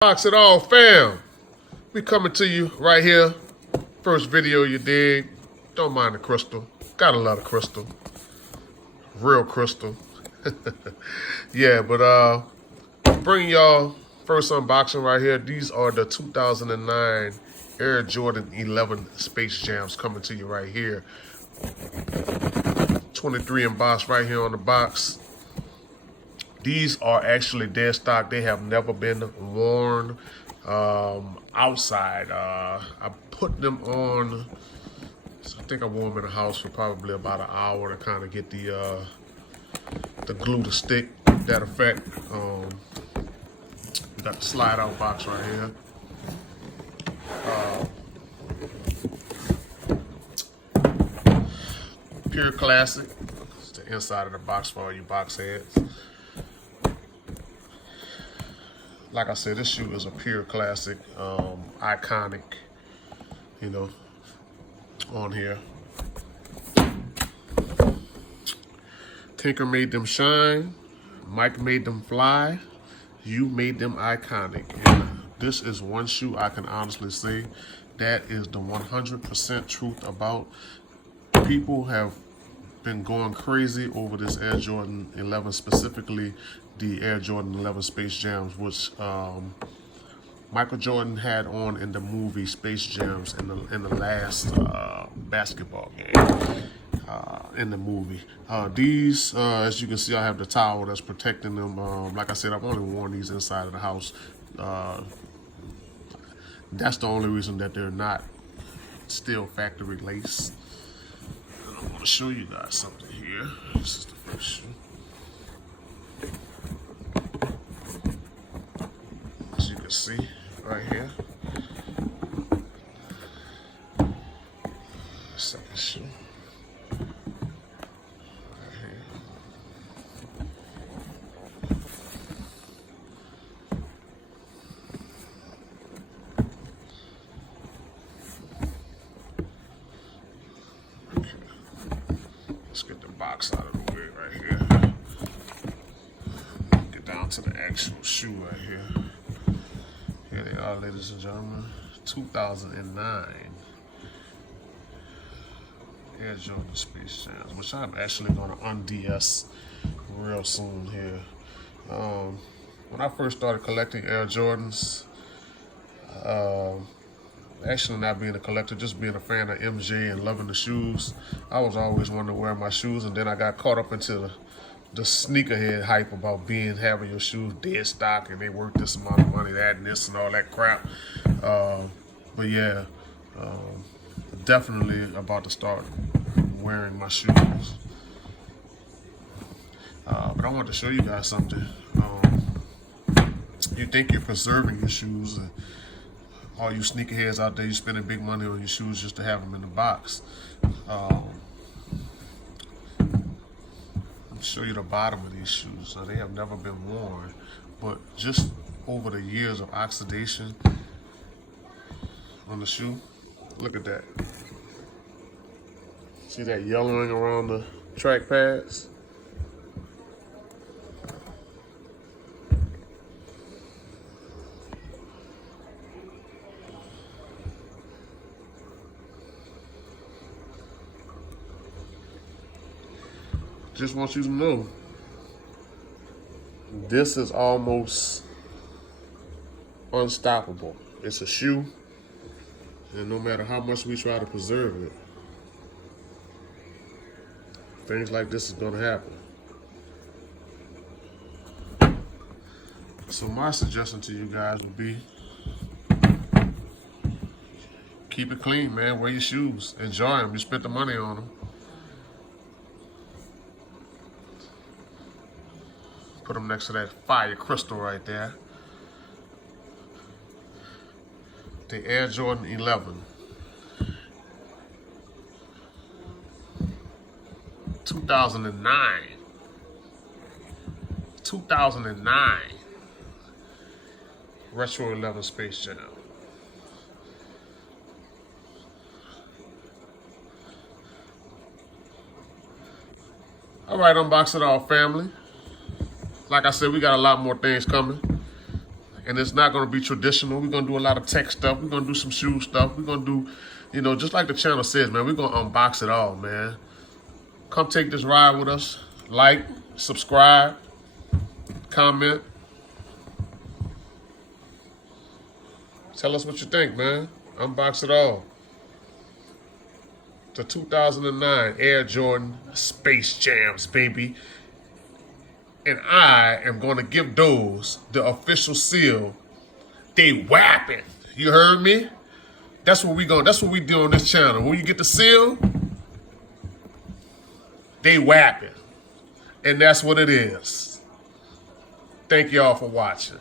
Box it all, fam. We coming to you right here. First video you dig. Don't mind the crystal. Got a lot of crystal. Real crystal. Yeah, but bring y'all first unboxing right here. These are the 2009 Air Jordan 11 Space Jams coming to you right here. 23 embossed right here on the box. These are actually dead stock. They have never been worn outside. I put them on, I think I wore them in the house for probably about an hour to kind of get the glue to stick, that effect. We got the slide out box right here. Pure classic. It's the inside of the box for all you box heads. Like I said, this shoe is a pure classic, iconic, you know, on here. Tinker made them shine, Mike made them fly, you made them iconic. And this is one shoe I can honestly say that is the 100% truth about. People have been going crazy over this Air Jordan 11, specifically the Air Jordan 11 Space Jams, which Michael Jordan had on in the movie Space Jams in the last basketball game in the movie. These, as you can see, I have the towel that's protecting them. Like I said, I've only worn these inside of the house. That's the only reason that they're not still factory lace. I want to show you guys something here. This is the first shoe. As you can see right here. Second shoe. Right here. Let's get the box out of the way right here. Get down to the actual shoe right here. Here they are, ladies and gentlemen. 2009 Air Jordan Space Jams, which I'm actually going to un-DS real soon here. When I first started collecting Air Jordans, actually not being a collector, just being a fan of MJ and loving the shoes, I was always wanting to wear my shoes, and then I got caught up into the sneakerhead hype about having your shoes dead stock and they worth this amount of money, that and this and all that crap. But yeah, definitely about to start wearing my shoes. But I want to show you guys something. You think you're preserving your shoes, and all you sneakerheads out there, you spending big money on your shoes just to have them in the box. I'll show you the bottom of these shoes. So they have never been worn, but just over the years of oxidation on the shoe, look at that. See that yellowing around the track pads? Just want you to know, this is almost unstoppable. It's a shoe, and no matter how much we try to preserve it, things like this is gonna happen. So my suggestion to you guys would be, keep it clean, man. Wear your shoes, enjoy them. You spent the money on them. Put them next to that fire crystal right there. The Air Jordan 11. 2009. 2009. Retro 11 Space Jam. All right, unbox it all, family. Like I said, we got a lot more things coming. and it's not going to be traditional. We're going to do a lot of tech stuff. We're going to do some shoe stuff. We're going to do, you know, just like the channel says, man, we're going to unbox it all, man. Come take this ride with us. Like, subscribe, comment. Tell us what you think, man. Unbox it all. The 2009 Air Jordan Space Jams, baby. And I am going to give those the official seal. They whapping. You heard me? That's what we do on this channel. When you get the seal, they whapping. And that's what it is. Thank y'all for watching.